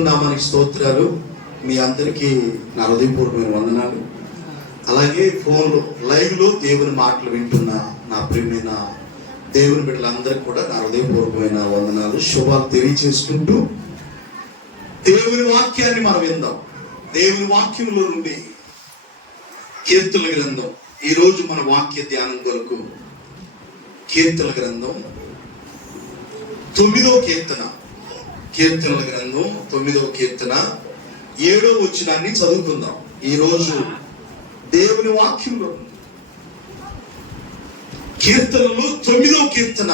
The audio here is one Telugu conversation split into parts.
దేవుని నామానికి స్తోత్రాలు. మీ అందరికీ నా హృదయపూర్వమైన వందనాలు. అలాగే ఫోన్లో లైవ్లో దేవుని మాటలు వింటున్న నా ప్రియమైన దేవుని బిడ్డలందరికీ కూడా నా హృదయపూర్వకమైన వందనాలు, శుభాలు తెలియజేసుకుంటూ దేవుని వాక్యాన్ని మనం విందాం. దేవుని వాక్యంలో నుండి కీర్తన గ్రంథం, ఈరోజు మన వాక్య ధ్యానం కొరకు కీర్తన గ్రంథం 9వ కీర్తన, కీర్తనల గ్రంథం 9వ కీర్తన 7వ వచనాన్ని చదువుకుందాం. ఈరోజు దేవుని వాక్యంలో కీర్తనలు 9వ కీర్తన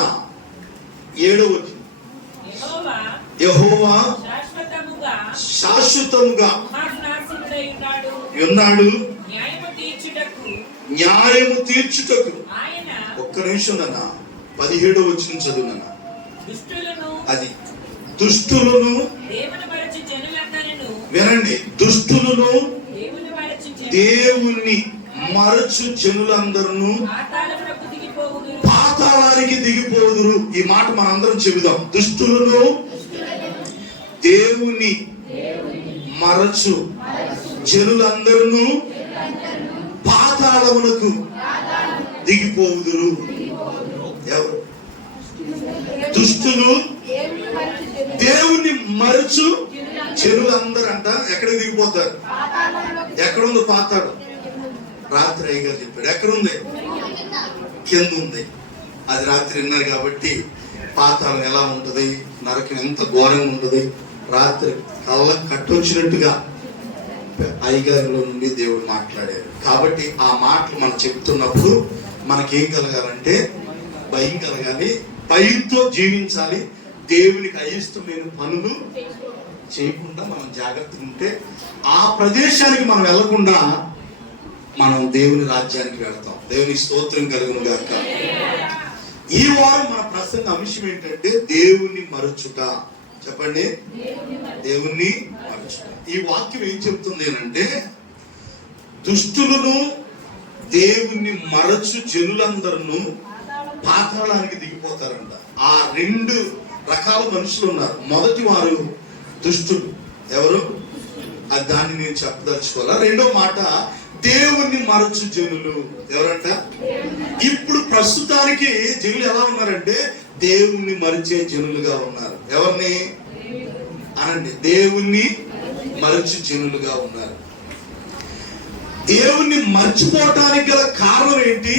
7వ వచనం, యెహోవా శాశ్వతముగా ఉన్నాడు, న్యాయము తీర్చుటకు. ఒక్క నిమిషం నాన్న, 17వ వచనం చదువునా. అది దుష్టులను, వినండి, దుష్టులను దేవుణ్ణి మరచు జనులందరూ పాతాళానికి దిగిపోదురు. ఈ మాట మనందరం చెబుదాం. దుష్టులను దేవుని మరచు జనులందరూ పాతాళమునకు దిగిపోదురు. ఎవరు? దుష్టులు దేవుణ్ణి మరచు జనులందరూ అంట ఎక్కడికి దిగిపోతారు? ఎక్కడుంది పాతాళం? రాత్రి అయ్యగారు చెప్పాడు. ఎక్కడుంది? కింద ఉంది. అది రాత్రి విన్నారు కాబట్టి పాతాళం ఎలా ఉంటది, నరకం ఎంత ఘోరంగా ఉంటది, రాత్రి కళ్ళ కట్టొచ్చినట్టుగా అయ్యగారిలో నుండి దేవుడు మాట్లాడారు. కాబట్టి ఆ మాటలు మనం చెప్తున్నప్పుడు మనకేం కలగాలంటే భయం కలగాలి, భయంతో జీవించాలి. దేవునికి అయిష్టమైన పనులు చేయకుండా మనం జాగ్రత్తగా ఉంటే ఆ ప్రదేశానికి మనం వెళ్లకుండా మనం దేవుని రాజ్యానికి వెళ్తాం. దేవునికి స్తోత్రం కలుగును గాక. ఈ వారం మన ప్రసంగ అంశం ఏంటంటే దేవుణ్ణి మరచుట. చెప్పండి, దేవుణ్ణి మరచుట. ఈ వాక్యం ఏం చెప్తుంది అంటే దుష్టులను దేవుణ్ణి మరచు జనులందరూ పాతాళానికి దిగిపోతారంట. ఆ 2 రకాల మనుషులు ఉన్నారు. మొదటి వారు దుష్టులు. ఎవరు? అది దాన్ని నేను చెప్పదలుచుకోవాలా. రెండో మాట దేవుణ్ణి మరచు జనులు. ఎవరంట? ఇప్పుడు ప్రస్తుతానికి జనులు ఎలా ఉన్నారంటే దేవుణ్ణి మరిచే జనులుగా ఉన్నారు. ఎవరిని అనండి? దేవుణ్ణి మరచు జనులుగా ఉన్నారు. దేవుణ్ణి మర్చిపోవటానికి గల కారణం ఏంటి?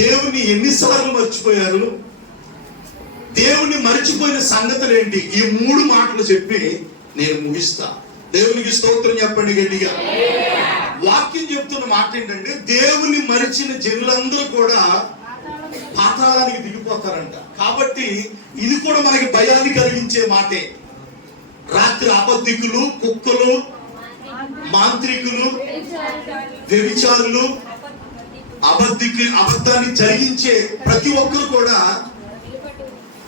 దేవుణ్ణి ఎన్నిసార్లు మర్చిపోయారు? దేవుణ్ణి మర్చిపోయిన సంగతులు ఏంటి? ఈ 3 మాటలు చెప్పి నేను ముగిస్తా. దేవునికి స్తోత్రం చెప్పండి గట్టిగా. వాక్యం చెప్తున్న మాట ఏంటంటే దేవుని మరిచిన జనులందరూ కూడా పాతాళానికి దిగిపోతారంట. కాబట్టి ఇది కూడా మనకి భయాన్ని కలిగించే మాటే. రాత్రి అబద్ధికులు, కుక్కలు, మాంత్రికులు, వ్యభిచారులు, అబద్ధాన్ని జరిగించే ప్రతి ఒక్కరు కూడా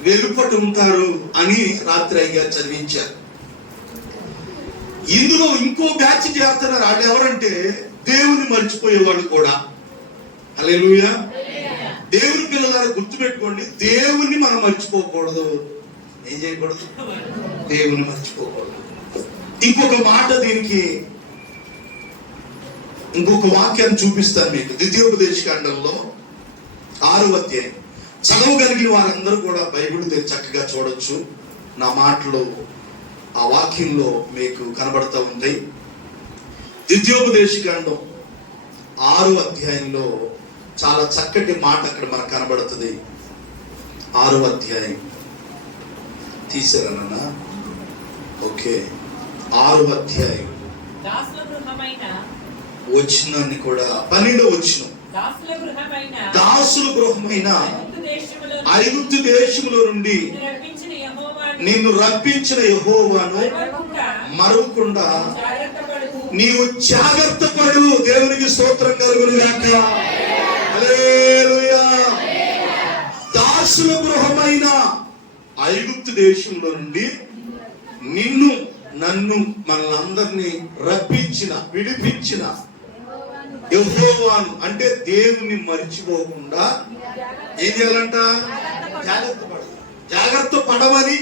వెలుపట ఉంటారు అని రాత్రి అయ్యా చదివించారు. ఇందులో ఇంకో బ్యాచ్ చేస్తున్నారు. వాళ్ళు ఎవరంటే దేవుని మర్చిపోయే వాళ్ళు కూడా. హల్లెలూయా. దేవుని పిల్లలారా గుర్తుపెట్టుకోండి, దేవుణ్ణి మనం మర్చిపోకూడదు. ఏం చేయకూడదు? దేవుని మర్చిపోకూడదు. ఇంకొక మాట, దీనికి ఇంకొక వాక్యాన్ని చూపిస్తాను మీకు. ద్వితీయోపదేశకాండంలో 6వ అధ్యాయం. చదవగలిగిన వారందరూ కూడా బైబిల్ చక్కగా చూడొచ్చు. నా మాటలు ఆ వాక్యంలో మీకు కనబడతా ఉంటాయి. ద్వితీయోపదేశకాండం 6వ అధ్యాయంలో చాలా చక్కటి మాట అక్కడ మనకు కనబడుతుంది. 6వ అధ్యాయం తీసారన్నా? ఓకే. 6వ అధ్యాయం వచనాన్ని కూడా 12వ వచనం. దాసుల గృహమైన ఐగుప్తు దేశములో నుండి నిన్ను రప్పించిన యెహోవాను మరవకుండా నీవు జాగ్రత్త పడు. దేవునికి స్తోత్రం కలుగును గాక. హల్లెలూయా. దాసుల గృహమైన ఐగుప్తు దేశంలో నుండి నిన్ను, నన్ను, మనలందరినీ రప్పించిన, విడిపించిన యెహోవాను అంటే దేవుని మర్చిపోకుండా ఏం చేయాలంట? జాగ్రత్త పడమని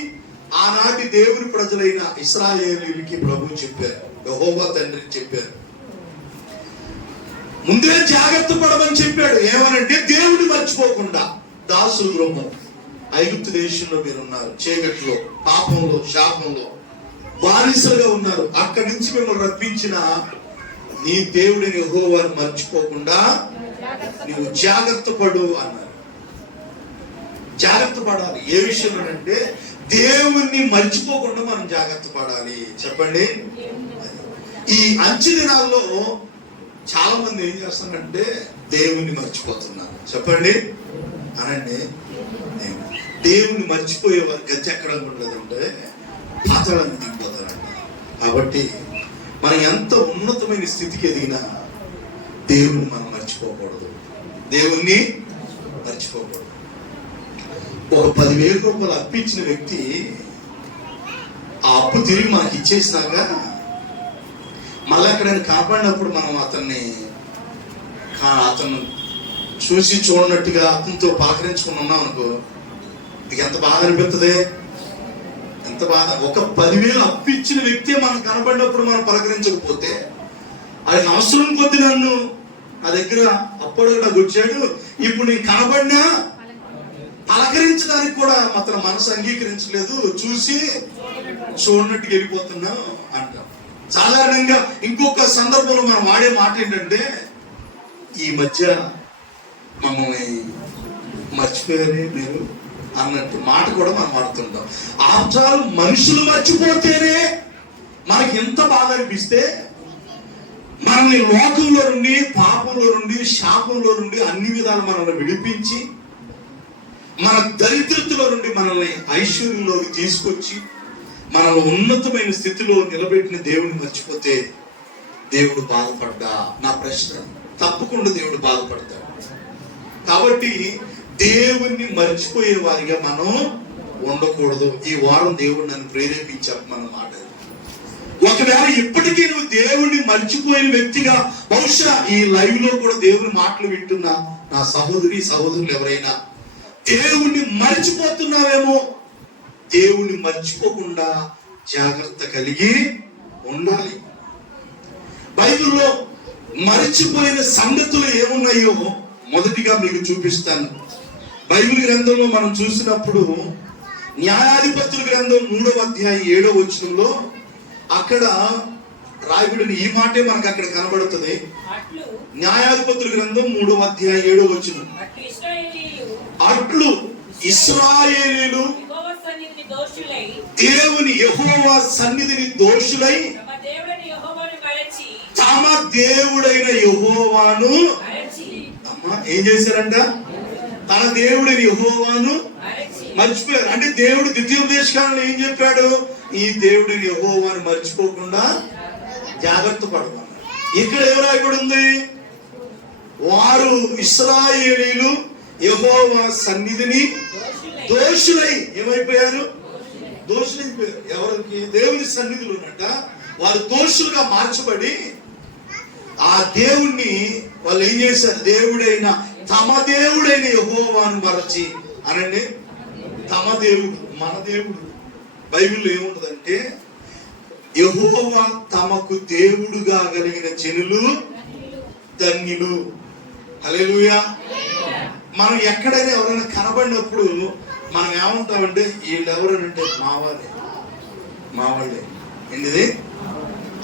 ఆనాటి దేవుని ప్రజలైన ఇశ్రాయేలీయులకి ప్రభు చెప్పారు, యెహోవా తండ్రికి చెప్పారు. ముందే జాగ్రత్త పడమని చెప్పాడు. ఏమనంటే దేవుని మర్చిపోకుండా. దాసుల గృహం ఐగుప్తు దేశంలో మీరు ఉన్నారు, చీకట్లో, పాపంలో, శాపంలో బానిసలుగా ఉన్నారు. అక్కడి నుంచి మిమ్మల్ని రప్పించిన నీ దేవుడిని యెహోవాను మర్చిపోకుండా నీవు జాగ్రత్త పడు అన్నారు. జాగ్రత్త పడాలి. ఏ విషయంలోనంటే దేవుణ్ణి మర్చిపోకుండా మనం జాగ్రత్త పడాలి. చెప్పండి. ఈ అంచె దినాల్లో చాలా మంది ఏం చేస్తారంటే దేవుణ్ణి మర్చిపోతున్నారు. చెప్పండి అనండి. దేవుణ్ణి మర్చిపోయే వారి గతి ఎక్కడ ఉండదంటే పాతాళానికి దిగిపోతారంట. కాబట్టి మనం ఎంత ఉన్నతమైన స్థితికి ఎదిగినా దేవుణ్ణి మనం మర్చిపోకూడదు. దేవుణ్ణి మర్చిపోకూడదు. ఒక 10,000 రూపాయలు అప్పించిన వ్యక్తి ఆ అప్పు తిరిగి మనకి ఇచ్చేసినాక మళ్ళీ ఎక్కడైనా కాపాడినప్పుడు మనం అతను చూసి చూడనట్టుగా అతనితో పలకరించుకుని ఉన్నాం అనుకో, ఇది ఎంత బాధ అనిపిస్తుంది, ఎంత బాధ. ఒక 10,000 అప్పిచ్చిన వ్యక్తి మనం కనపడినప్పుడు మనం పలకరించకపోతే, ఆయన అవసరం కొద్ది నన్ను నా దగ్గర అప్పుడు నాకు వచ్చాడు, ఇప్పుడు నేను కనబడినా పలకరించడానికి కూడా అతను మనసు అంగీకరించలేదు, చూసి చూడనట్టుగా వెళ్ళిపోతున్నాం అంటాం. సాధారణంగా ఇంకొక సందర్భంలో మనం వాడే మాట ఏంటంటే, ఈ మధ్య మమ్మల్ని మర్చిపోయారే మీరు అన్నట్టు మాట కూడా మనం వాడుతుంటాం. ఆచారం మనుషులు మర్చిపోతేనే మనకి ఎంత బాధ అనిపిస్తే, మనల్ని లోకంలో నుండి, పాపంలో నుండి, శాపంలో నుండి అన్ని విధాలు మనల్ని విడిపించి, మన దరిద్రతలో నుండి మనల్ని ఐశ్వర్యంలోకి తీసుకొచ్చి మనల్ని ఉన్నతమైన స్థితిలో నిలబెట్టిన దేవుడిని మర్చిపోతే దేవుడు బాధపడ్డా? నా ప్రశ్న. తప్పకుండా దేవుడు బాధపడతాడు. కాబట్టి దేవుణ్ణి మర్చిపోయే వారిగా మనం ఉండకూడదు. ఈ వారం దేవుడు నన్ను ప్రేరేపించాక మన మాట. ఒకవేళ ఇప్పటికీ నువ్వు దేవుణ్ణి మర్చిపోయిన వ్యక్తిగా, బహుశా ఈ లైవ్ లో కూడా దేవుని మాటలు వింటున్నా నా సహోదరి సహోదరులు ఎవరైనా దేవుణ్ణి మర్చిపోతున్నావేమో, దేవుణ్ణి మర్చిపోకుండా జాగ్రత్త కలిగి ఉండాలి. బైబిల్లో మర్చిపోయిన సంగతులు ఏమున్నాయో మొదటిగా మీకు చూపిస్తాను. బైబిల్ గ్రంథంలో మనం చూసినప్పుడు న్యాయాధిపతుల గ్రంథం 3వ అధ్యాయం 7వ వచనంలో అక్కడ రాయబడిన ఈ మాటే మనకు అక్కడ కనబడుతుంది. న్యాయాధిపతుల గ్రంథం 3వ అధ్యాయం 7వ వచనం, అట్లు ఇశ్రాయేలీయులు దేవుని యెహోవా సన్నిధిని దోషులై తమ దేవుడైన యెహోవాను ఏం చేశారంట? తన దేవుడైన యెహోవాను మర్చిపోయారు. అంటే దేవుడు ద్వితీయోపదేశకాండంలో ఏం చెప్పాడు? ఈ దేవుడిని యెహోవాను మర్చిపోకుండా జాగ్రత్త పడమన్నారు. ఇక్కడ ఎవరు రాయబడి ఉంది? వారు ఇశ్రాయేలీయులు యెహోవా సన్నిధిని దోషులై ఏమైపోయారు? దోషులైపోయారు. ఎవరికి? దేవుని సన్నిధిలో ఉన్నట వారు దోషులుగా మార్చబడి ఆ దేవుణ్ణి వాళ్ళు ఏం చేశారు? దేవుడైన తమ దేవుడైన యెహోవాను మరచి. అనండి, తమ దేవుడు మన దేవుడు. బైబిల్లో ఏముంటదంటే, యెహోవా తమకు దేవుడుగా కలిగిన జనులు ధన్యులు. హల్లెలూయా. మనం ఎక్కడైనా ఎవరైనా కనబడినప్పుడు మనం ఏమంటామంటే, వీళ్ళు ఎవరనంటే మావాళ్ళే. ఏంటిది?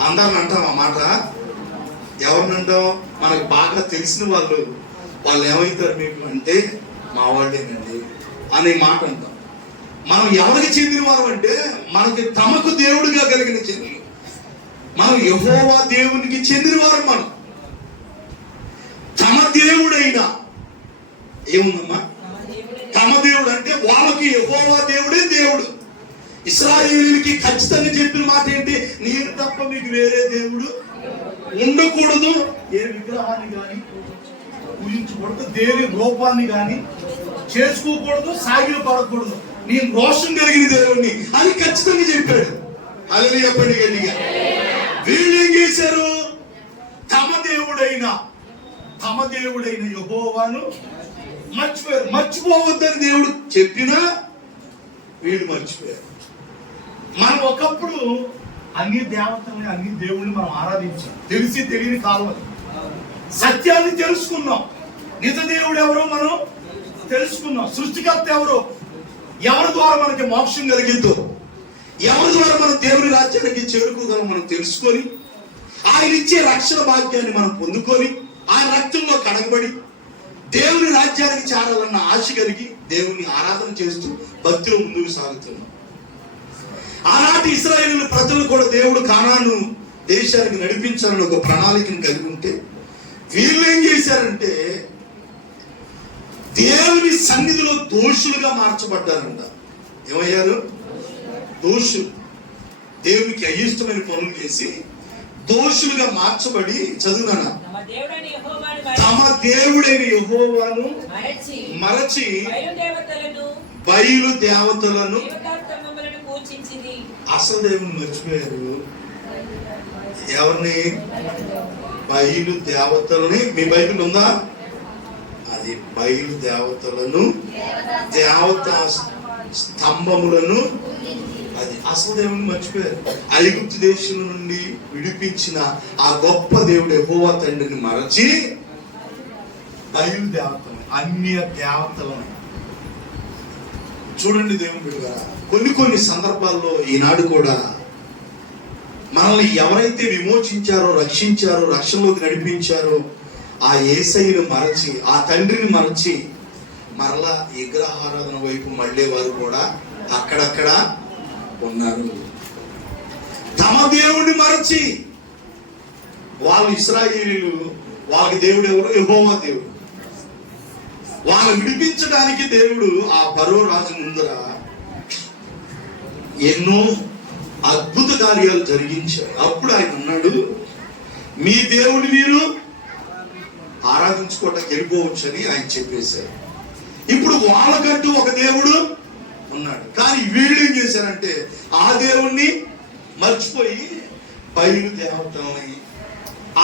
అందరిని అంటాం ఆ మాట. ఎవరినంటాం? మనకు బాగా తెలిసిన వాళ్ళు ఏమవుతారు మీకు అంటే, మా వాళ్ళేనండి అనే మాట అంటాం. మనం ఎవరికి చెందిన వారు అంటే, మనకి తమకు దేవుడిగా కలిగిన జనులు. మనం యెహోవా దేవునికి చెందిన వారు. మనం తమ దేవుడైనా ఏముందమ్మా? తమ దేవుడు అంటే వాళ్ళకి యెహోవా దేవుడే దేవుడు. ఇశ్రాయేలీయులకి ఖచ్చితంగా చెప్పిన మాట ఏంటి? నేను తప్ప మీకు వేరే దేవుడు ఉండకూడదు. ఏ విగ్రహాన్ని కానీ పూజించకూడదు, దేని రూపాన్ని కానీ చేసుకోకూడదు, సాగిలు పడకూడదు, నేను రోషం కలిగిన దేవుడిని అని ఖచ్చితంగా చెప్పాడు. హల్లెలూయా చెప్పండి గట్టిగా. వీళ్ళు ఏం చేశారు? తమ దేవుడైన యెహోవాను మర్చిపోయారు. మర్చిపోవద్దని దేవుడు చెప్పినా వీళ్ళు మర్చిపోయారు. మనం ఒకప్పుడు అన్ని దేవతల్ని అన్ని దేవుళ్ళని మనం ఆరాధించాం. తెలిసి తెలియని కాలం. సత్యాన్ని తెలుసుకున్నాం. నిజ దేవుడు ఎవరో మనం తెలుసుకున్నాం. సృష్టికర్త ఎవరో, ఎవరి ద్వారా మనకి మోక్షం కలిగిద్దో, ఎవరి ద్వారా మనం దేవుని రాజ్యానికి చేరుకోగలం మనం తెలుసుకొని, ఆయన ఇచ్చే రక్షణ భాగ్యాన్ని మనం పొందుకొని, ఆయన రక్తంలో కడగబడి దేవుని రాజ్యానికి చేరాలన్న ఆశ కలిగి దేవుని ఆరాధన చేస్తూ భక్తిలో ముందుకు సాగుతున్నాం. ఆనాటి ఇశ్రాయేలు ప్రజలు కూడా దేవుడు కానాను దేశానికి నడిపించాలని ఒక ప్రణాళికను కలిగి ఉంటే, వీళ్ళు ఏం చేశారంటే దేవుని సన్నిధిలో దోషులుగా మార్చబడ్డారంట. ఏమయ్యారు? దోషులు. దేవునికి అయిష్టమైన పనులు చేసి దోషులుగా మార్చబడి, చదువునా, తమ దేవుడైన యెహోవాను మరచి బయలు దేవతలను, అసలు దేవుని మర్చిపోయారు. ఎవరిని? బయలు దేవతలని. మీ బైబిల్ ఉందా? అది బయలు దేవతలను, దేవతా స్తంభములను, అది అసలు దేవుని మర్చిపోయారు. ఐగుప్తు దేశం నుండి విడిపించిన ఆ గొప్ప దేవుడు యెహోవా తండ్రిని మరచి బయలు దేవతలను, అన్య దేవతలను. చూడండి దేవుని బిడ్డగా, కొన్ని సందర్భాల్లో ఈనాడు కూడా మనల్ని ఎవరైతే విమోచించారో, రక్షించారో, రక్షణలోకి నడిపించారో ఆ యేసయ్యను మరచి, ఆ తండ్రిని మరచి మరలా విగ్రహారాధన వైపు మళ్ళీ వారు కూడా అక్కడక్కడ ఉన్నారు. తమ దేవుడిని మరచి వాళ్ళు, ఇశ్రాయేలీయులు, వాళ్ళకి దేవుడు ఎవరు? యెహోవా దేవుడు. వాళ్ళని విడిపించడానికి దేవుడు ఆ ఫరో రాజు ముందర ఎన్నో అద్భుత కార్యాలు జరిగించాడు. అప్పుడు ఆయన అన్నాడు, మీ దేవుడిని మీరు ఆరాధించుకోవటానికి వెళ్ళిపోవచ్చు అని ఆయన చెప్పేశారు. ఇప్పుడు వాళ్ళకంటూ ఒక దేవుడు ఉన్నాడు. కానీ వీళ్ళు ఏం చేశారంటే ఆ దేవుణ్ణి మర్చిపోయి బయలు దేవతల్ని,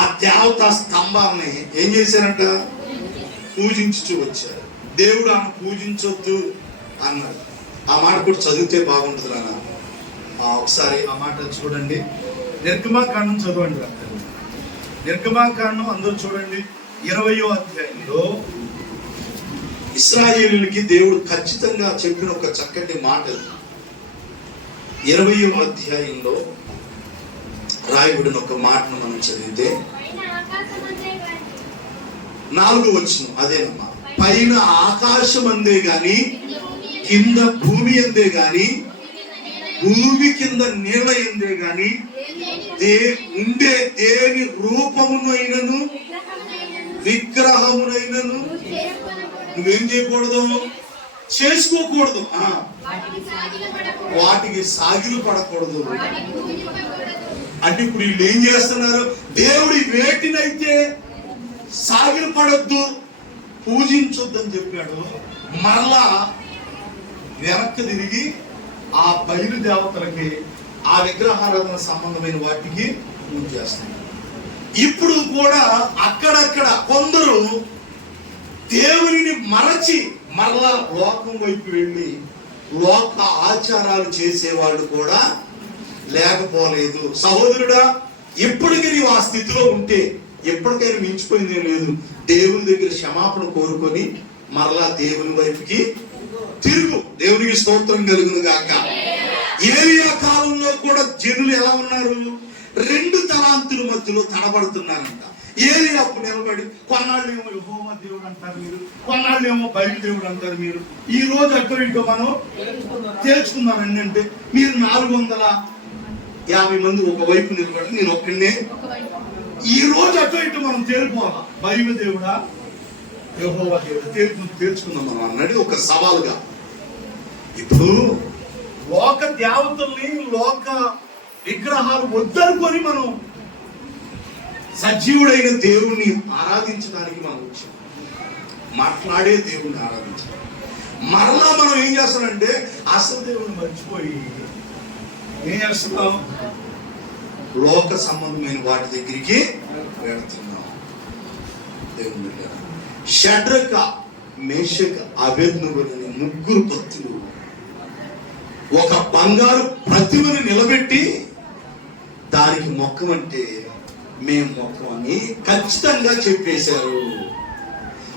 ఆ దేవతా స్తంభాలని ఏం చేశారంట? పూజించుతూ వచ్చారు. దేవుడు ఆమె పూజించొద్దు అన్నాడు. ఆ మాట కూడా చదివితే బాగుంటుంది నాన్న. ఒకసారి ఆ మాట చూడండి. నిర్గమాకాండం చదవండి. నిర్గమాకాండం అందరూ చూడండి. 20వ అధ్యాయంలో ఇశ్రాయేలుకి దేవుడు ఖచ్చితంగా చెప్పిన ఒక చక్కటి మాట. 20వ అధ్యాయంలో రాయబడిన ఒక మాటను మనం చదివితే 4వ వచనం అదేనమ్మా. పైన ఆకాశం అందే గాని, కింద భూమి అందే గాని, భూమి కింద నీళ్ళ ఎందే గాని ఉండే దేని రూపమునైనను విగ్రహమునైనను నువ్వేం చేయకూడదు? చేసుకోకూడదు. వాటికి సాగిలు పడకూడదు. అంటే ఇప్పుడు వీళ్ళు ఏం చేస్తున్నారు? దేవుడి వేటినైతే సాగిలు పడొద్దు, పూజించొద్దు అని చెప్పాడు. మరలా వెనక్కి తిరిగి ఆ బయలు దేవతలకి, ఆ విగ్రహారాధన సంబంధమైన వాటికి పూజ చేస్తున్నారు. ఇప్పుడు కూడా అక్కడక్కడ కొందరు దేవుని మరచి మరలా లోకం వైపు వెళ్ళి లోక ఆచారాలు చేసేవాళ్ళు కూడా లేకపోలేదు. సహోదరుడా, ఇప్పటికీ నీవు ఆ స్థితిలో ఉంటే, ఎప్పటికైనా మించిపోయిందేం లేదు. దేవుని దగ్గర క్షమాపణ కోరుకొని మరలా దేవుని వైపుకి తిరుగు. దేవునికి స్తోత్రం కలుగును గాక. ఏలియా కాలంలో కూడా జనులు ఎలా ఉన్నారు? 2 తలాంతుల మధ్యలో తడబడుతున్నారంట. ఏలియా అప్పుడు నిలబడి, కొన్నాళ్ళు ఏమో యెహోవా దేవుడు అంటారు మీరు, కొన్నాళ్ళు ఏమో బయలు దేవుడు అంటారు మీరు. ఈ రోజు అక్కడ ఇంటో మనం తేల్చుకుందామండి అంటే, మీరు 450 మంది ఒకవైపు నిలబడి, నేను ఒక్కడే. ఈ రోజు అటు ఇటు మనం తేలిపోవాలా, బయలు దేవుడా యెహోవా దేవుడా, తేల్చుకుందాం మనం అన్నది ఒక సవాలుగా. ఇప్పుడు లోక దేవతల్ని, లోక విగ్రహాలు వద్దనుకొని మనం సజీవుడైన దేవుణ్ణి ఆరాధించడానికి మనం వచ్చాం. మాట్లాడే దేవుణ్ణి ఆరాధించాలి. మరలా మనం ఏం చేస్తామంటే అసలు దేవుని మర్చిపోయి ఏం చేస్తున్నాం? లోక సంబంధమైన వాటి దగ్గరికి వెళుతున్నాం. దేవుని షడ్రక, మేషక, అబేద్నెగో అనే 3 భక్తులు ఒక బంగారు ప్రతిమని నిలబెట్టి దానికి మొక్కమంటే మేము మొక్కమని ఖచ్చితంగా చెప్పేశారు.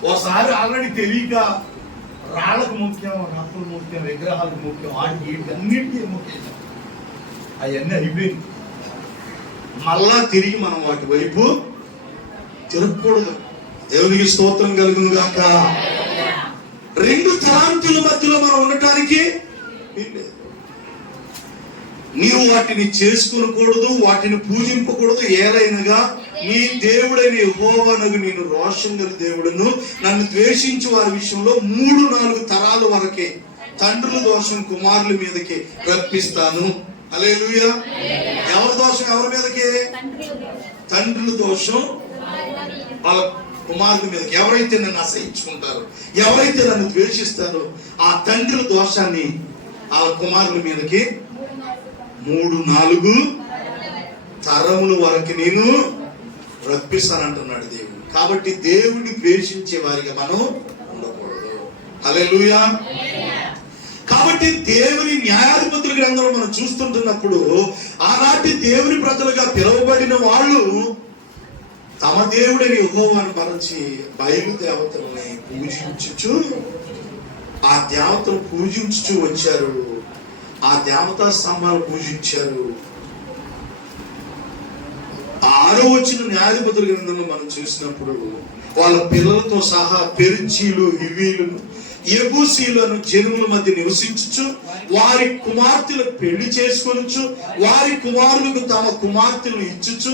ఒకసారి ఆల్రెడీ తెలియక రాళ్ళకు ముఖ్యం, రప్పులు ముఖ్యం, విగ్రహాలకు ముఖ్యం, వాటికి వీటికి అన్నిటికీ ముఖ్యం. అవన్నీ అయిపోయింది. మళ్ళా తిరిగి మనం వాటి వైపు తిరగకూడదు. దేవునికి స్తోత్రం కలుగును గాక. రెండు తలాంతుల మధ్యలో మనం ఉండటానికి నీవు వాటిని చేసుకునకూడదు, వాటిని పూజింపకూడదు. ఏలైనగా నీ దేవుడైన యెహోవానగు నేను రోషం గల దేవుడును, నన్ను ద్వేషించి వారి విషయంలో 3-4 తరాల వరకే తండ్రుల దోషం కుమారుల మీదకి రప్పిస్తాను. హల్లెలూయా. ఎవరి దోషం ఎవరి మీదకి? తండ్రుల దోషం వాళ్ళ కుమారుల మీదకి. ఎవరైతే నన్ను అసహించుకుంటారో, ఎవరైతే నన్ను ద్వేషిస్తారో ఆ తండ్రుల దోషాన్ని ఆ కుమారుల మీదకి 3-4 తరముల వరకు నేను రప్పిస్తానంటున్నాడు దేవుడు. కాబట్టి దేవుడిని ద్వేషించే వారిగా మనం ఉండకూడదు. హల్లెలూయా. కాబట్టి దేవుని న్యాయాధిపతుల గ్రంథంలో మనం చూస్తుంటున్నప్పుడు ఆనాటి దేవుని ప్రజలుగా పిలువబడిన వాళ్ళు తమ దేవుడిని యెహోవాను మరచి బయలు దేవతల్ని పూజించుచు ఆ దేవతను పూజించుచు వచ్చారు. ఆ దేవతా స్తంభాలు పూజించారు. 6వ వచనం న్యాయాధిపతుల గ్రంథంలో మనం చూసినప్పుడు వాళ్ళ పిల్లలతో సహా పెరిచీలు, హివీలు, యెబూసీలను జనముల మధ్య నివసించుచు వారి కుమార్తెలు పెళ్లి చేసుకొనుచు వారి కుమారులకు తమ కుమార్తెలను ఇచ్చుచు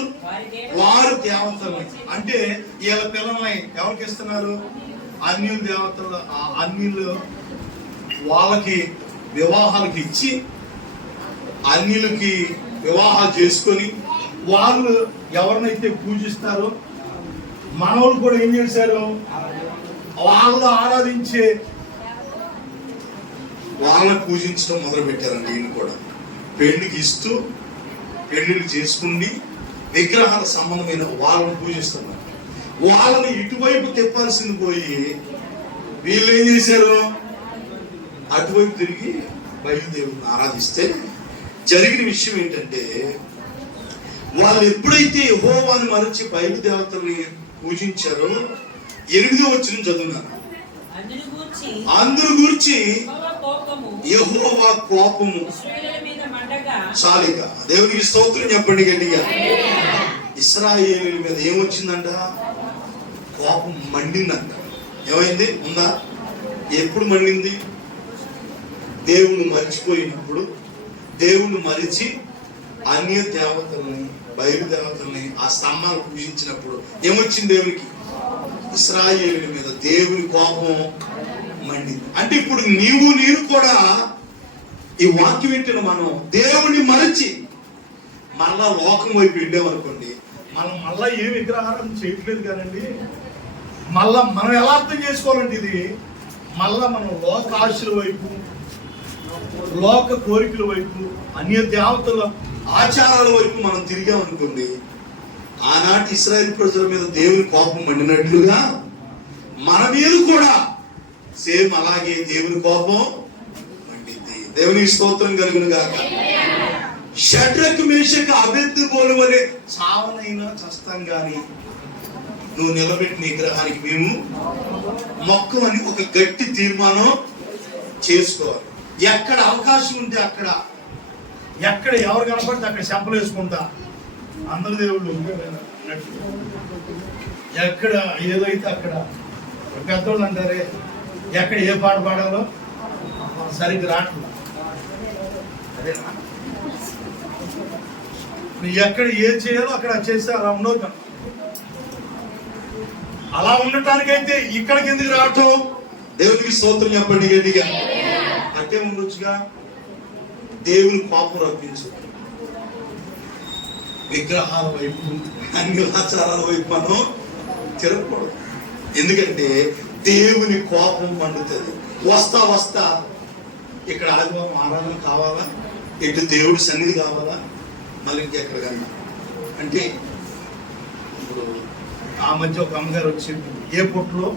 వారు దేవతలు. అంటే వీళ్ళ పిల్లల్ని ఎవరికి ఇస్తున్నారు? అన్యుల దేవతలు. ఆ అన్యులు వాళ్ళకి వివాహాలకు ఇచ్చి అన్యులకి వివాహాలు చేసుకొని వాళ్ళు ఎవరినైతే పూజిస్తారో మనవులు కూడా ఏం చేశారు? వాళ్ళు ఆరాధించే వాళ్ళని పూజించడం మొదలు పెట్టారండి. ఈయన కూడా పెళ్లికి ఇస్తూ పెళ్లిళ్ళు చేసుకుని విగ్రహాల సంబంధమైన వాళ్ళని పూజిస్తున్నారు. వాళ్ళని ఇటువైపు తిప్పాల్సింది పోయి వీళ్ళు ఏం చేశారు? అటువైపు తిరిగి బయలుదేవుని ఆరాధిస్తే జరిగిన విషయం ఏంటంటే వాళ్ళు ఎప్పుడైతే యెహోవాను మరచి బయలుదేవతల్ని పూజించారో 8వ వచనం చదువున్నారు. అందరు గూర్చి యెహోవా కోపము చాలిగా. దేవునికి స్తోత్రం చెప్పండి గట్టిగా. ఇశ్రాయేలీయుల మీద ఏమొచ్చిందంట? కోపం మండిందంట. ఏమైంది? ఉందా? ఎప్పుడు మండింది? దేవుణ్ణి మరిచిపోయినప్పుడు, దేవుణ్ణి మరిచి అన్య దేవతల్ని, బయలుదేవతల్ని, ఆ స్తంభాలు పూజించినప్పుడు ఏమొచ్చింది? దేవునికి, ఇశ్రాయేలీయుల మీద దేవుని కోపం మండింది. అంటే ఇప్పుడు నేను కూడా ఈ వాక్యం వింటున్న మనం దేవుణ్ణి మరచి మళ్ళా లోకం వైపు వెళ్ళామనుకోండి, మనం మళ్ళా ఏ విగ్రహారం చేయట్లేదు కానండి. మళ్ళా మనం ఎలా అర్థం చేసుకోవాలంటే ఇది మళ్ళా మనం లోక ఆశల వైపు, లోక కోరికల వైపు, అన్య దేవతల ఆచారాల వైపు మనం తిరిగామనుకోండి, ఆనాటి ఇశ్రాయేలు ప్రజల మీద దేవుని కోపం మండినట్లుగా మన మీద కూడా సేమ్ అలాగే దేవుని కోపం మండింది. దేవునికి స్తోత్రం కలుగును గాక. షడ్రకు, మేషకు, అబేద్నెగోల వలె చావనైనా చస్తాం గాని నువ్వు నిలబెట్టిన విగ్రహానికి మేము మొక్కమని ఒక గట్టి తీర్మానం చేసుకోవాలి. ఎక్కడ అవకాశం ఉంటే అక్కడ, ఎక్కడ ఎవరు కనపడితే అక్కడ చెంపలు వేసుకుంటా అందరి దేవుళ్ళు అన్నట్టు. ఎక్కడ ఏదైతే అక్కడ పెద్దోళ్ళు అంటారే, ఎక్కడ ఏ పాట పాడాలో సరిగ్గా రావట్లేదు. అదేనా? ఎక్కడ ఏది చేయాలో అక్కడ చేస్తే అలా ఉండవు. అలా ఉండటానికైతే ఇక్కడికి ఎందుకు రావటం? దేవునికి స్తోత్రం చెప్పండి గట్టిగా. అంటే ఉండొచ్చుగా. దేవుని కోపం రప్పించు. విగ్రహాల వైపు, అన్ని ఆచారాల వైపు మనం తిరగకూడదు. ఎందుకంటే దేవుని కోపం మండుతుంది. వస్తా వస్తా ఇక్కడ ఆదివారం ఆరాధన కావాలా, ఇటు దేవుడి సన్నిధి కావాలా, మళ్ళీ ఇంకెక్కడికన్నా అంటే ఇప్పుడు ఆ మధ్య ఒక అమ్మగారు వచ్చి ఏ పొట్టులో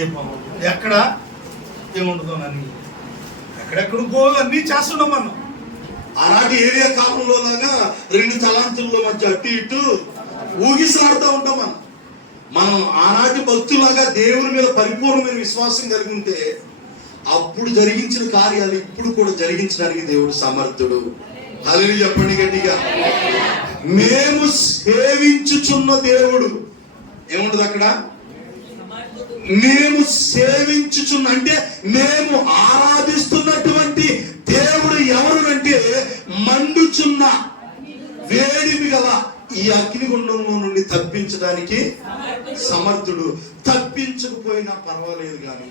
ఏ పొలం ఎక్కడ ఏముండదు అని ఎక్కడెక్కడికో అన్ని చేస్తున్నాం మనం. ఆనాటి ఏరియా కాలంలో లాగా 2 తలాంతుల మధ్య అటు ఇటు ఊగిసలాడుతూ ఉంటాం మనం ఆనాటి భక్తులాగా దేవుని మీద పరిపూర్ణమైన విశ్వాసం కలిగి ఉంటే అప్పుడు జరిగించిన కార్యాలు ఇప్పుడు కూడా జరిగించడానికి దేవుడు సమర్థుడు. హల్లెలూయా చెప్పండి గట్టిగా. మేము సేవించుచున్న దేవుడు ఏముంటది అక్కడ? మేము సేవించుచున్న అంటే మేము ఆరాధిస్తున్నటువంటి దేవుడు ఎవరునంటే మండుచున్న వేడిమి గల ఈ అగ్నిగుండంలో నుండి తప్పించడానికి సమర్థుడు. తప్పించకపోయినా పర్వాలేదు కానీ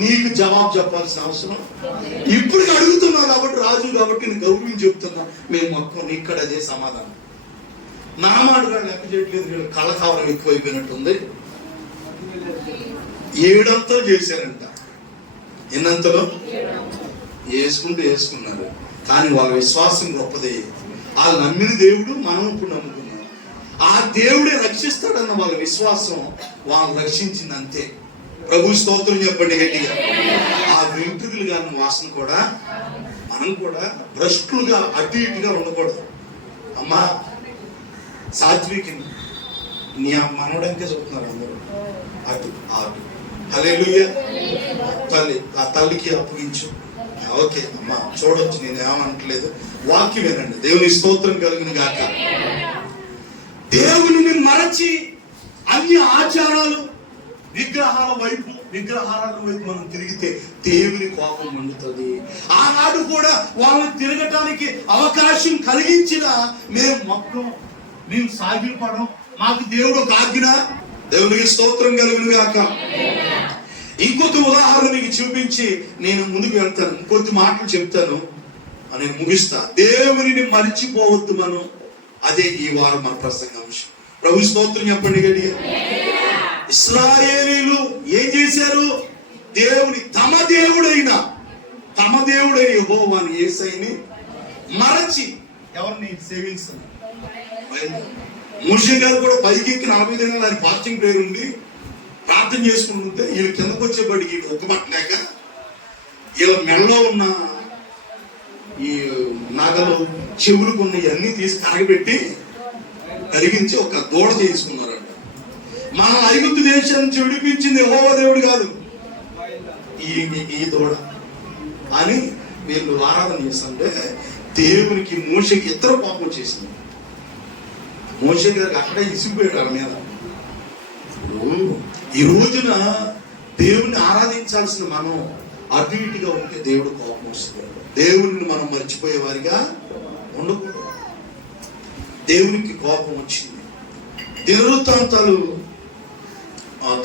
నీకు జవాబు చెప్పాల్సిన అవసరం ఇప్పుడు అడుగుతున్నావు కాబట్టి, రాజు కాబట్టి నేను గౌరవం చెప్తున్నా. మేము మొత్తం ఇక్కడ అదే సమాధానం. నా మాటగా లెక్క చేయట్లేదు. వీళ్ళు కళ్ళకావరం ఎక్కువైపోయినట్టుంది. 7 అంతలు చేశారంట. ఎన్నంతలో వేసుకున్నారు. కానీ వాళ్ళ విశ్వాసం గొప్పది. వాళ్ళు నమ్మిన దేవుడు మనం ఇప్పుడు నమ్ముకున్నాం. ఆ దేవుడే రక్షిస్తాడన్న వాళ్ళ విశ్వాసం వాళ్ళు రక్షించింది అంతే. ప్రభు స్తోత్రం చెప్పండి గట్టిగా. ఆ వెంట్రుకలు గాని వాసన కూడా మనం కూడా భ్రష్టులుగా అటు ఇటుగా ఉండకూడదు. అమ్మా సాత్వికి నీ మనవడంకే చెప్తున్నారు అందరూ అటు అటు. హల్లెలూయా. ఆ తల్లికి అప్పగించు. ఓకే అమ్మా చూడొచ్చు, నేను ఏమనట్లేదు. వాక్యం వినండి. దేవుని స్తోత్రం కలుగును గాక. దేవుని మరచి అన్ని ఆచారాలు విగ్రహాల వైపు మనం తిరిగితే దేవుని కోపం మండుతుంది. ఆనాడు కూడా వాళ్ళని తిరగటానికి అవకాశం కలిగించిన మేము సాగిలపడం. మాకు దేవుడు ఒక ఆజ్ఞ. దేవునికి స్తోత్రం కలుగును గాక. ఇంకొక ఉదాహరణ మీకు చూపించి నేను ముందుకు వెళ్తాను. ఇంకొద్ది మాటలు చెప్తాను, నేను ముగిస్తా. దేవునిని మరిచిపోవద్దు మనం. అదే ఈ వారం మన ప్రసంగాంశం. ప్రభు స్తోత్రం చెప్పండి గట్టిగా. ఇశ్రాయేలీలు ఏం చేశారు? తమ దేవుడైన యెహోవాను యేసయ్యని మరచి ఎవరిని సేవించారు. మోషే గారు కూడా పైకి ఎక్కి 40 దినాలు ఆయన ఫాస్టింగ్ ప్రేయర్ ఉండి ప్రార్థన చేసుకుంటుంటే వీళ్ళు కిందకు వచ్చేప్పటికి ఒక్క పట్టలేక వీళ్ళ మెడలో ఉన్న ఈ నగలు చెవులుకున్న ఇవన్నీ తీసి కరగబెట్టి కరిగించి ఒక దూడ చేసుకున్నారంట. మన ఐగుప్తు దేశాన్ని విడిపించింది యెహోవా దేవుడు కాదు, ఈ దూడ అని వీళ్ళు ఆరాధన చేస్తుంటే దేవునికి మోషేకి ఇతర పాపం చేసింది. మోషే గారికి అక్కడే ఇసిగిపోయాడు వాళ్ళ మీద. ఈ రోజున దేవుని ఆరాధించాల్సిన మనం అటు ఇటుగా ఉంటే దేవుడు కోపం వస్తుంది. దేవుని మనం మర్చిపోయే వారిగా ఉండకూడదు. దేవునికి కోపం వచ్చింది. దినవృత్తాంతాలు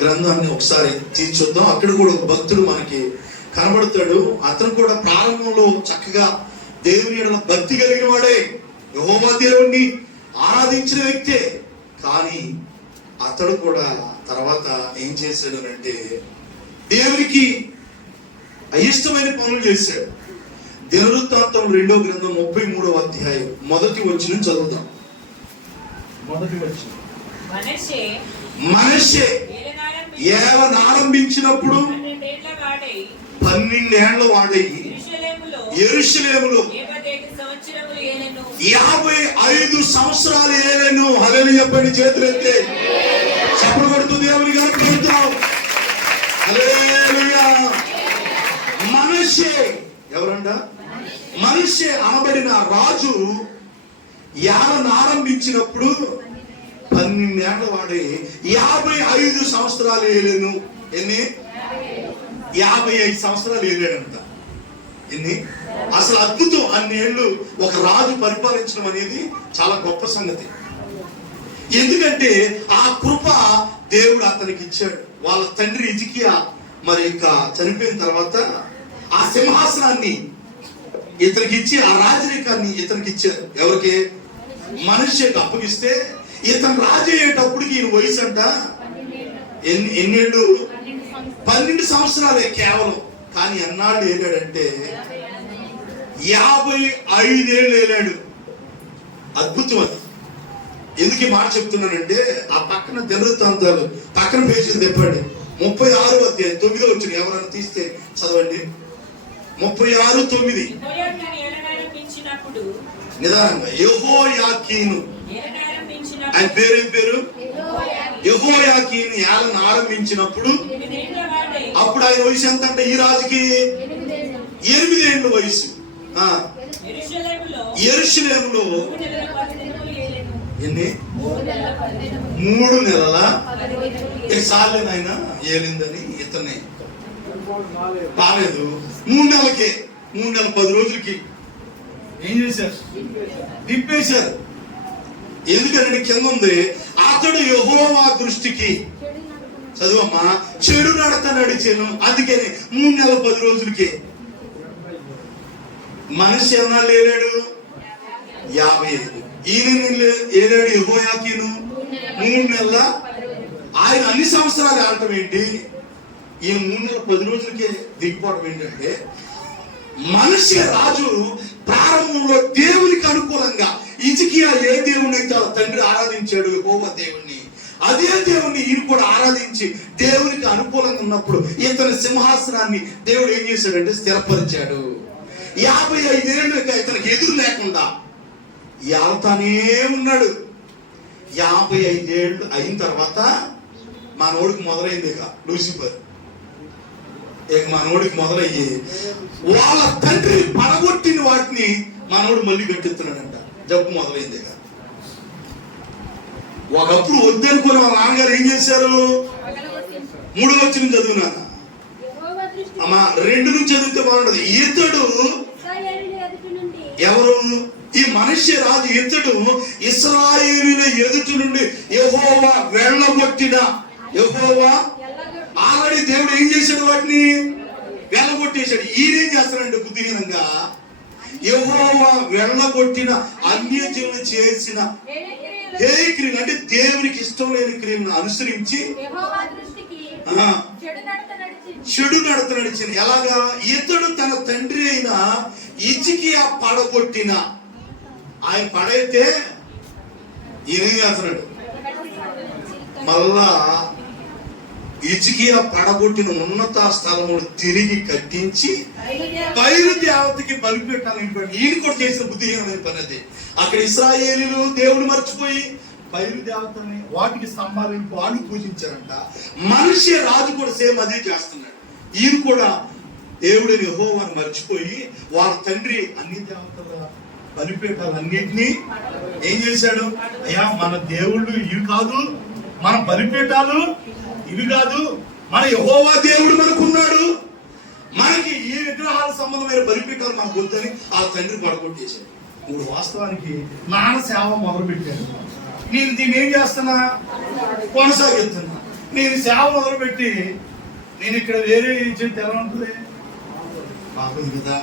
గ్రంథాన్ని ఒకసారి తీర్చొద్దాం. అక్కడ కూడా ఒక భక్తుడు మనకి కనబడతాడు. అతను కూడా ప్రారంభంలో చక్కగా దేవుని ఎడల భక్తి కలిగిన వాడే, యెహోవా దేవుణ్ణి ఆరాధించిన వ్యక్తే. కానీ అతడు కూడా తర్వాత ఏం చేశాడు అంటే దేవునికి అయిష్టమైన పనులు చేశాడు. దినవృత్తాంతం 2వ గ్రంథం 33వ అధ్యాయం 1వ వచనం చదువుదాం. 1వ వచనం. మనష్షే ఏలనారంభించినప్పుడు 12 ఏళ్ల వాడై యెరూషలేములో 55 సంవత్సరాలు ఏలెను. హల్లెలూయా చెప్పండి. చేతులెత్తి చప్పట్లు కొడుతూ దేవుని గారికి పెడతాం. హల్లెలూయా. మనష్షే ఎవరంట? మనష్షే అనబడిన రాజు ఏలన ఆరంభించినప్పుడు 12 ఏళ్ల వాడే 55 సంవత్సరాలు ఏలేను. ఎన్ని? 55 సంవత్సరాలు ఏలాడంట. ఎన్ని? అసలు అద్భుతం. అన్ని ఏళ్ళు ఒక రాజు పరిపాలించడం అనేది చాలా గొప్ప సంగతి. ఎందుకంటే ఆ కృప దేవుడు అతనికి ఇచ్చాడు. వాళ్ళ తండ్రి హిజ్కియా మరి ఇంకా చనిపోయిన తర్వాత ఆ సింహాసనాన్ని ఇతనికి ఇచ్చి ఆ రాజరికాన్ని ఇతనికి ఇచ్చారు. ఎవరికి? మనిషికి అప్పగిస్తే ఇతను రాజు అయ్యేటప్పటికి ఈయన వయసు అంట ఎన్నేళ్ళు? 12 సంవత్సరాలే కేవలం. కానీ ఎన్నాళ్ళు ఏలాడంటే 55 ఏళ్ళు ఏలాడు. అద్భుతం అది. ఎందుకు ఈ మాట చెప్తున్నానంటే ఆ పక్కన దినవృత్తాంతాలు పక్కన పేజీలు తెప్పండి. 36వ అధ్యాయం 9వ వచనం ఎవరైనా తీస్తే చదవండి. 36:9 నిదానంగా. యెహోయాకీను ఆయన పేరేం పేరు? యెహోయాకీను ఏలన ఆరంభించినప్పుడు అప్పుడు ఆయన వయసు ఎంత అంటే ఈ రాజుకి 8 ఏళ్ళ వయసు. యెరూషలేములో ఎన్ని? 3 నెలల సార్లు ఆయన ఏలిందని ఇతన్ని బాలేదు. 3 నెలలకే 3 నెలల 10 రోజులకి ఏం చేశారు? దింపేశారు. ఎందుకంటే కింద ఉంది, అతడు యెహోవా దృష్టికి చదువమ్మా చెడు నడత నడిచాను. అందుకని 3 నెలల 10 రోజులకి. మనిషి ఎన్నాళ్ళు ఏలాడు? 55. ఈయన ఏలాడు యెహోయాకీను 3 నెలల. ఆయన అన్ని సంవత్సరాలు ఆడటం ఏంటి? ఈయన 3 నెలల 10 రోజులకే దిగిపోవడం ఏంటంటే, మనిషి రాజు ప్రారంభంలో దేవునికి అనుకూలంగా హిజ్కియా ఏ దేవుణ్ణి అయితే వాళ్ళ తండ్రి ఆరాధించాడు, యెహోవా దేవుణ్ణి, అదే దేవుణ్ణి ఈయన కూడా ఆరాధించి దేవునికి అనుకూలంగా ఉన్నప్పుడు ఇతని సింహాసనాన్ని దేవుడు ఏం చేశాడంటే స్థిరపరిచాడు. 55 ఏళ్ళు ఇతనికి ఎదురు లేకుండా ఏళ్తానే ఉన్నాడు. 55 ఏళ్ళు అయిన తర్వాత మనోడికి మొదలైంది ఇక లూసిఫర్. ఇక మనోడికి మొదలయ్యి వాళ్ళ తండ్రి పడగొట్టిన వాటిని మనోడు మళ్ళీ కట్టిస్తున్నాడంట. జబ్బు మొదలైంది ఇక. ఒకప్పుడు వద్దనుకున్న వాళ్ళ నాన్నగారు ఏం చేశారు? 3వ వచనం చదువునా అమ్మా, 2 నుంచి చదివితే బాగుంటది. ఇతడు ఎవరు? ఈ మనిషి రాజు ఇతడు ఇశ్రాయేలుల ఎదుటి నుండి యెహోవా వెళ్ళగొట్టిన. యెహోవా ఆల్రెడీ దేవుడు ఏం చేశాడు? వాటిని వెళ్ళగొట్టేశాడు. ఈయనేం చేస్తాడంటే బుద్ధిహీనంగా యెహోవా వెళ్ళగొట్టిన అన్యజనులు చేసిన ఏ క్రియలు అంటే దేవునికి ఇష్టం లేని క్రియలను అనుసరించి చెడు నడత నడిచిన. ఎలాగా? ఇతడు తన తండ్రి అయిన హిజ్కియా పడగొట్టిన. ఆయన పడైతే ఈయనేం చేస్తున్నాడు? మళ్ళా హిజ్కియా పడగొట్టిన ఉన్నత స్థలమును తిరిగి కట్టించి బయలు దేవతకి బలిపెట్టాలని ఈయన కూడా చేసిన బుద్ధిహీనమైన పని అది. అక్కడ ఇశ్రాయేలీయులు దేవుడు మర్చిపోయి బయలు దేవతని వాటికి స్తంభాలను వాళ్ళు పూజించారంట. మనిషి రాజు కూడా సేమ్ అదే చేస్తున్నాడు. ఈయన కూడా దేవుడిని యెహోవాను మర్చిపోయి వాళ్ళ తండ్రి అన్ని దేవతల బలిపీఠాలన్నింటినీ ఏం చేశాడు? అయ్యా మన దేవుళ్ళు ఇవి కాదు, మన బలిపీఠాలు ఇవి కాదు, మన యెహోవా దేవుడు మనకున్నాడు, మనకి ఈ విగ్రహాల సంబంధమైన బలిపీఠాలు మనకు వద్దని ఆ తండ్రి పడగొట్టేశాడు. ఇప్పుడు వాస్తవానికి నాన్న సేవ మొదలు పెట్టాడు. నేను దీన్ని ఏం చేస్తున్నా? కొనసాగిస్తున్నా. నేను సేవ మొదలుపెట్టి నేను ఇక్కడ వేరే చెట్టు ఎలా ఉంటుంది బాగుంది కదా.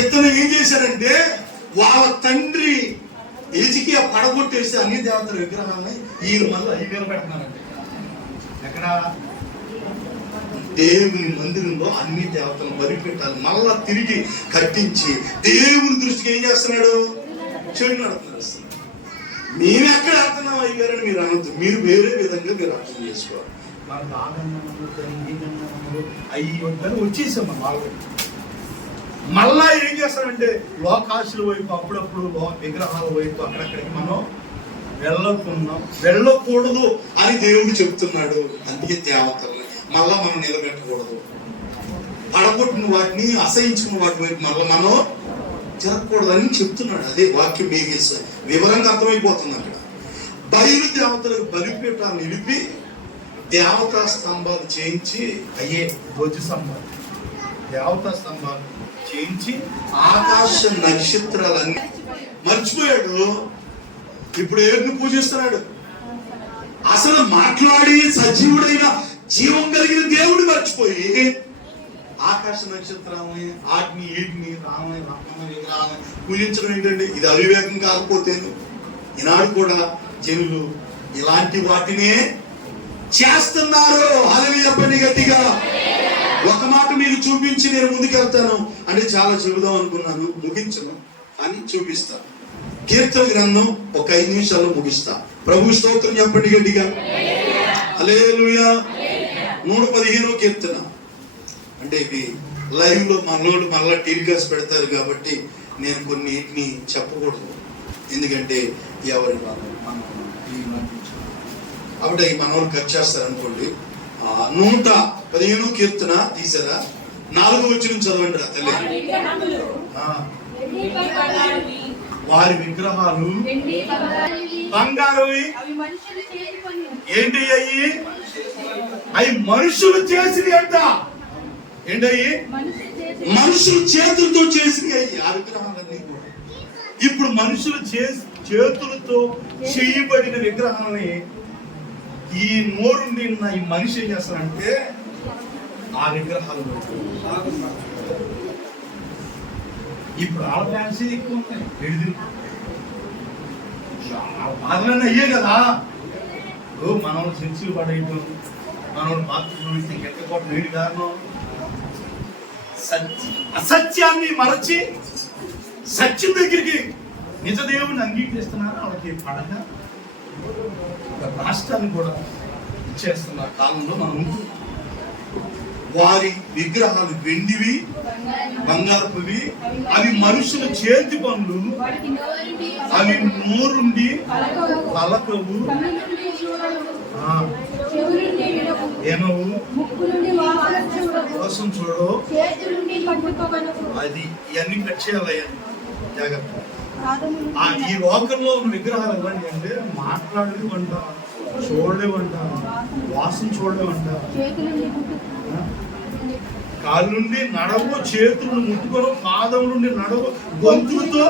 ఇతను ఏం చేశాడంటే వాళ్ళ తండ్రి హిజ్కియా పడగొట్టేసి అన్ని దేవతల విగ్రహాలని ఈయన మళ్ళీ అవి నిలబెట్టినారంటే ఎక్కడ? దేవుని మందిరంలో అన్ని దేవతలను బలిపెట్టాలి మళ్ళా తిరిగి కట్టించి దేవుని దృష్టికి ఏం చేస్తున్నాడు? చెడు నడుతున్నాడు. మేము ఎక్కడ ఆడుతున్నాం అయ్యారని మీరు అనొద్దు. మీరు వేరే విధంగా మీరు అర్థం చేసుకోవాలి. మనకు అయ్యి వద్దని వచ్చేసాం మన వాళ్ళు. మళ్ళా ఏం చేస్తామంటే లోకాశుల వైపు అప్పుడప్పుడు విగ్రహాల వైపు అక్కడక్కడికి మనం వెళ్ళకూడదు అని దేవుడు చెప్తున్నాడు. అందుకే దేవతల్ని మళ్ళా మనం నిలబెట్టకూడదు. పడగొట్టిన వాటిని అసహించుకున్న వాటి వైపు మళ్ళీ మనం జరగకూడదని చెప్తున్నాడు. అదే వాక్యం మీకు వివరంగా అర్థమైపోతుంది. అక్కడ బయలు దేవతలకు బలిపీఠాలు నిలిపి దేవతా స్తంభాలు చేయించి అయ్యే ధ్వజ స్తంభాలు దేవతా స్తంభాలు చేయించి ఆకాశ నక్షత్రాలన్నీ మర్చిపోయాడు. ఇప్పుడు ఎవరిని పూజిస్తున్నాడు? అసలు మాట్లాడి సజీవుడైన జీవం కలిగిన దేవుడు మర్చిపోయి ఆకాశ నక్షత్రాలని ఆటిని వీటిని రామని విగ్రహాలని పూజించడం ఏంటంటే ఇది అవివేకం కాకపోతే ఈనాడు కూడా జనులు ఇలాంటి వాటినే చేస్తున్నారు. హల్లెలూయా చెప్పండి గట్టిగా. ఒక మాట మీకు చూపించి నేను ముందుకెళ్తాను అంటే చాలా చెబుదాం అనుకున్నాను, ముగించను అని చూపిస్తాను. కీర్తన గ్రంథం ఒక 5 నిమిషాల్లో ముగిస్తా. ప్రభు స్తోత్రం చెప్పండి గట్టిగా. హల్లెలూయా. 115వ కీర్తన అంటే ఇది లైవ్ లో మనోళ్ళు మళ్ళా టెలికాస్ట్ పెడతారు కాబట్టి నేను కొన్నిటిని చెప్పకూడదు, ఎందుకంటే ఎవరి కాబట్టి ఈ మనోళ్ళు ఖర్చు చేస్తారు అనుకోండి. 115 కీర్తన తీసారా, 4వ వచనం చదవండి రా తల్లి. వారి విగ్రహాలు బంగారవి ఏంటి అయ్యి? అవి మనుషులు చేసినవి అంట. ఏంటయ్యి? మనుషులు చేతులతో చేసినవి అయ్యి ఆ విగ్రహాలన్నీ కూడా. ఇప్పుడు మనుషులు చేతులతో చేయబడిన విగ్రహాలని ఈ నోరుండి ఈ మనిషి ఏం చేస్తారంటే ఆ విగ్రహాలు ఇప్పుడు ఆ ఫ్యాన్సీ ఎక్కువ ఉన్నాయి. బాధలన్నీ అయ్యే కదా. మనం సెన్సులు పడేయటం, మనం బాత్రూమ్ ఎక్కకోవడం వేడి కారణం. అసత్యాన్ని మరచి సత్యం దగ్గరికి నిజ దేవుని అంగీకరిస్తున్నారు. వాళ్ళకి పడక రాష్ట్రాన్ని కూడా ఇచ్చేస్తున్న కాలంలో మనం వారి విగ్రహాలు వెండివి బంగారపువి, అవి మనుషుల చేతి పనులు, అవి నోరుండి పలకవు, ఏమవు, కోసం చూడవు. అది ఇవన్నీ కట్ చేయాలయ్యా జాగ్రత్త. ఈ లోకంలో ఉన్న విగ్రహాలు ఇవ్వండి అంటే మాట్లాడలేవంట, చూడలేవంట, వాసన చూడలేవంట, కాళ్ళ నుండి నడవు, చేతులను ముట్టుకోవడం, పాదం నుండి నడవు, గొంతులతో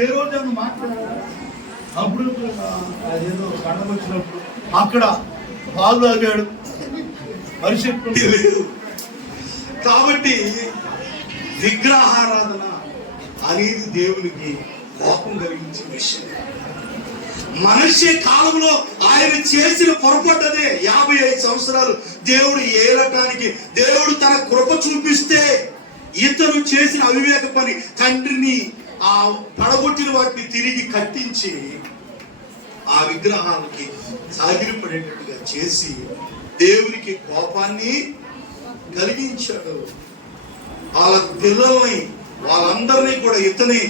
ఏ రోజు అని మాట్లాడారు. అప్పుడు అదేదో పండగ వచ్చినప్పుడు అక్కడ పాలు తాగాడు పరిశుభ్రం లేదు. కాబట్టి విగ్రహారాధన అనేది దేవునికి కోపం కలిగించే విషయం. మనిషి కాలంలో ఆయన చేసిన పొరపాటుదే. 55 సంవత్సరాలు దేవుడు ఏలటానికి దేవుడు తన కృప చూపిస్తే ఇతను చేసిన అవివేక పని, తండ్రిని ఆ పడగొట్టిన వాటిని తిరిగి కట్టించి ఆ విగ్రహానికి సాగిరిపడేటట్టుగా చేసి దేవునికి కోపాన్ని కలిగించాడు. వాళ్ళ పిల్లల్ని వాళ్ళందరినీ కూడా ఇతనే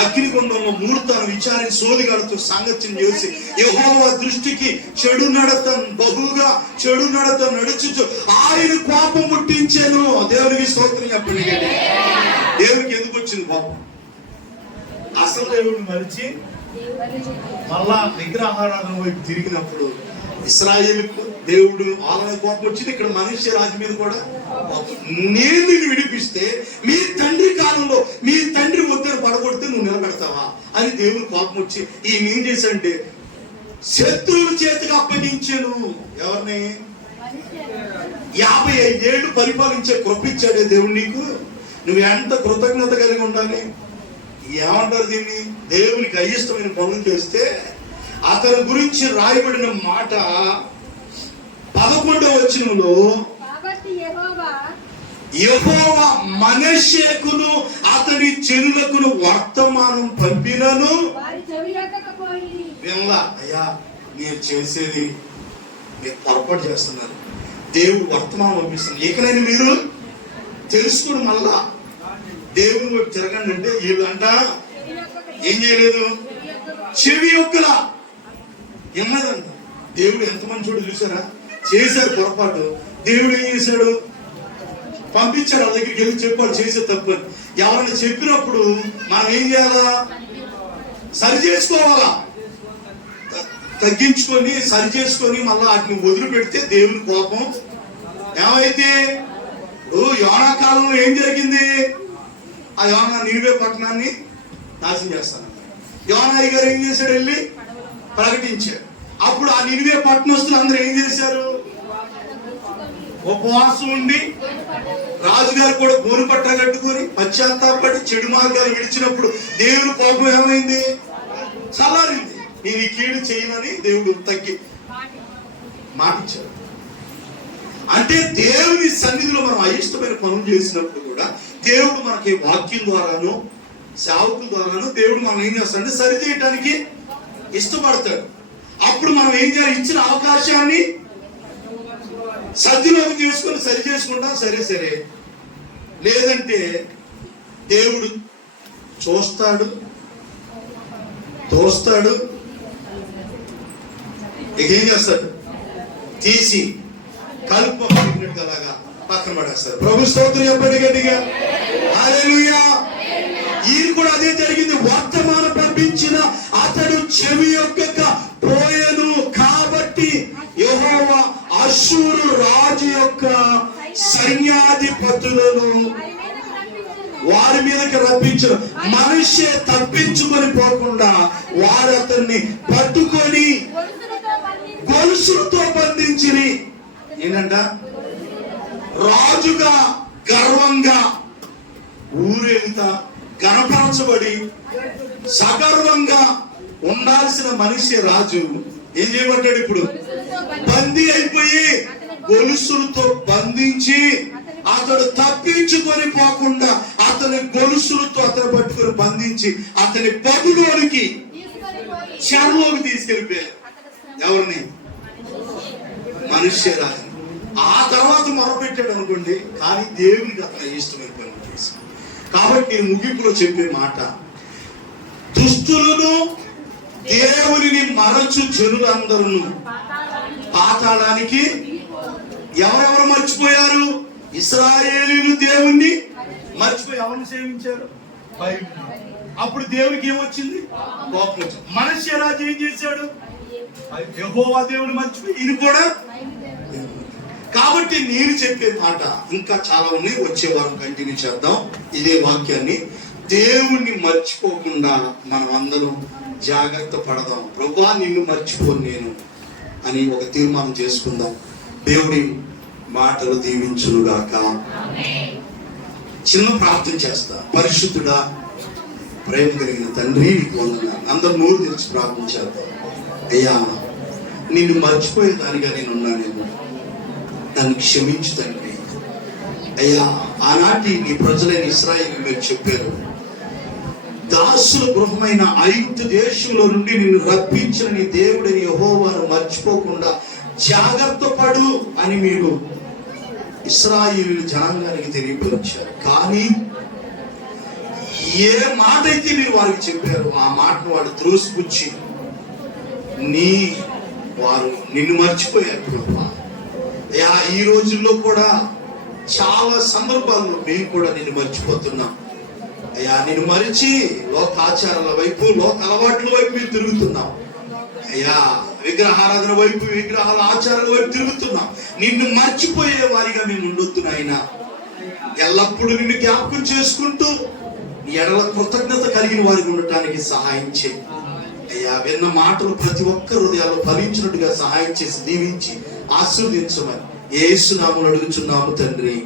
అగ్నిగుండంలో మూర్తాను విచారణ సోదిగాడుతూ సాంగత్యం చేసి యెహోవా దృష్టికి చెడు నడత బహుగా చెడు నడత నడుచుచు ఆయన కోపం పుట్టించాను. దేవునికి స్తోత్రం చెప్పండి. దేవునికి ఎందుకు వచ్చింది కోపం? అసలు దేవుడిని మరిచి మళ్ళా విగ్రహారాధన వైపు తిరిగినప్పుడు ఇశ్రాయేలుకు దేవుడు వాళ్ళ కోపం వచ్చింది. ఇక్కడ మనుష్య రాజు మీద కూడా నేను నిన్ను విడిపిస్తే మీ తండ్రి కాలంలో మీ తండ్రి వద్దరు పడగొడితే నువ్వు నిలబెడతావా అని దేవుడు కోపం వచ్చి ఈయన ఏం చేశాడంటే శత్రువుల చేతికి అప్పగించాను. ఎవరిని? 55 ఏళ్ళు పరిపాలించే కృపించాడే దేవుడు నీకు. నువ్వు ఎంత కృతజ్ఞత కలిగి ఉండాలి. ఏమంటారు దీన్ని? దేవునికి అయిష్టమైన పనులు చేస్తే అతని గురించి రాయబడిన మాట 11వ వచనంలో యెహోవా మనష్షేకును అతని చెరులకును వర్తమానం పంపినను వినలా. అయ్యా మీరు చేసేది మీరు పొరపాటు చేస్తున్నారు, దేవుడు వర్తమానం పంపిస్తున్నారు, ఇకనైనా మీరు తెలుసుకుని మళ్ళా దేవుని వైపు తిరగండి అంటే వీళ్ళంట ఏం చేయలేదు, చెవి ఒక్కలా విన్నదంట. దేవుడు ఎంత మంచోడు చూసారా? చేశారు పొరపాటు, దేవుడు ఏం చేశాడు? పంపించాడు వాళ్ళ దగ్గరికి వెళ్ళి చెప్పాడు చేసే తప్పు. ఎవరైనా చెప్పినప్పుడు మనం ఏం చేయాలా? సరి చేసుకోవాలా, తగ్గించుకొని సరి చేసుకొని మళ్ళా వాటిని వదిలిపెడితే దేవుని కోపం ఏమైతే. యోనా కాలంలో ఏం జరిగింది? ఆ యోనా నినివే పట్టణాన్ని నాశనం చేస్తాను. యోనాయి గారు ఏం చేశాడు? వెళ్ళి ప్రకటించాడు. అప్పుడు ఆ నినివే పట్టణస్తులు అందరూ ఏం చేశారు? ఉపవాసం ఉండి రాజుగారు కూడా గోను పట్ట కట్టుకొని పశ్చాత్తాపడి చెడు మార్గాలు విడిచినప్పుడు దేవుని కోపం ఏమైంది? చల్లారింది. నేను ఈ కీడు చేయనని దేవుడు తగ్గి మాటిచ్చాడు. అంటే దేవుని సన్నిధిలో మనం అయిష్టమైన పనులు చేసినప్పుడు కూడా దేవుడు మనకి వాక్యం ద్వారాను సేవకుల ద్వారాను దేవుడు మనం ఏం చేస్తాడంటే సరి చేయటానికి ఇష్టపడతాడు. అప్పుడు మనం ఏం చేయాలి? ఇచ్చిన అవకాశాన్ని సద్వినియోగం చేసుకొని సరి చేసుకుంటాం, సరే సరే. లేదంటే దేవుడు చూస్తాడు, తోస్తాడు, ఇక ఏం చేస్తాడు? తీసి కలుపు అలాగా పక్కన పడేస్తారు. ప్రభు స్తోత్రం చెప్పండి గట్టిగా. హల్లెలూయా. ఈయన కూడా అదే జరిగింది. వర్తమానం పంపించిన అతడు చెవి యొక్క పోయెను కాబట్టి యెహోవా అష్షూరు రాజు యొక్క సైన్యాధిపతులను వారి మీదకి రప్పించరు. మనిషే తప్పించుకొని పోకుండా వారు అతన్ని పట్టుకొని గొలుసులతో బంధించిరి. ఏంటంట? రాజుగా గర్వంగా ఊరేగుతా గణపరచబడి సగర్వంగా ఉండాల్సిన మనిషి రాజు ఏం చేయబడ్డాడు? ఇప్పుడు బందీ అయిపోయి గొలుసులతో బంధించి అతడు తప్పించుకొని పోకుండా అతని గొలుసులతో అతను పట్టుకొని బంధించి అతని పదులోనికి చెరలోకి తీసుకెళ్ళిపోయారు. ఎవరిని? మనుష్య రాజు. ఆ తర్వాత మొరపెట్టాడు అనుకోండి, కానీ దేవునికి అతను ఇష్టమైపోయిన చేసి. కాబట్టి ముగింపులో చెప్పే మాట, దుష్టులను దేవునిని మరచు జనులందరూ పాతాళానికి. ఎవరెవరు మర్చిపోయారు? ఇశ్రాయేలీయులు దేవుణ్ణి మర్చిపోయి ఎవరిని సేవించారు? అప్పుడు దేవునికి ఏమొచ్చింది? కోపం వచ్చింది. మనుష్య రాజు ఏం చేశాడు? యెహోవా దేవుడు మర్చిపోయి ఈయన కూడా. కాబట్టి నేను చెప్పే మాట ఇంకా చాలా ఉన్నాయి, వచ్చే వారం కంటిన్యూ చేద్దాం ఇదే వాక్యాన్ని. దేవుణ్ణి మర్చిపోకుండా మనం అందరం జాగ్రత్త పడదాం. ప్రభువా నిన్ను మర్చిపోను నేను అని ఒక తీర్మానం చేసుకుందాం. దేవుడి మాటలు దీవించునుగాక. చిన్న ప్రార్థన చేస్తా. పరిశుద్ధుడా, ప్రేమ కలిగిన తండ్రి, నీకు వందనాలు. అందరూ నోరు తెరిచి ప్రార్థన చేద్దాం. అయ్యా, నిన్ను మర్చిపోయేదానిగా నేనున్నానేమో, నన్ను క్షమించు తండ్రి. అయ్యా, ఆనాటి నీ ప్రజలైన ఇశ్రాయేలు మీరు చెప్పారు, దాసుల గృహమైన ఐగుప్తు దేశంలో నుండి నిన్ను రప్పించిన నీ దేవుడిని యెహోవాను మర్చిపోకుండా జాగ్రత్త పడు అని మీరు ఇశ్రాయేలు జనాంగానికి తెలియపరిచారు. కానీ ఏ మాట అయితే మీరు వారికి చెప్పారు, ఆ మాటను వాడు త్రోసిపుచ్చి వారు నిన్ను మర్చిపోయారు. ప్రభువా, ఈ రోజుల్లో కూడా చాలా సందర్భాల్లో మేము కూడా నిన్ను మర్చిపోతున్నాం. అయ్యా, నిన్ను మరిచి లోక ఆచారాల వైపు, లోక అలవాట్ల వైపు మేము తిరుగుతున్నాం. అయ్యా, విగ్రహారాధన వైపు, విగ్రహాల ఆచారాల వైపు తిరుగుతున్నాం. నిన్ను మర్చిపోయే వారిగా మేము ఉండొద్దు నాయనా. ఎల్లప్పుడూ నిన్ను జ్ఞాపకం చేసుకుంటూ ఎడల కృతజ్ఞత కలిగిన వారికి ఉండటానికి సహాయం చేయి. అయ్యా, విన్న మాటలు ప్రతి ఒక్క హృదయాల్లో ఫలించినట్టుగా సహాయం చేసి దీవించి ఆశీర్వదించమని యేసు నామములో అడుగుచున్నాము తండ్రి.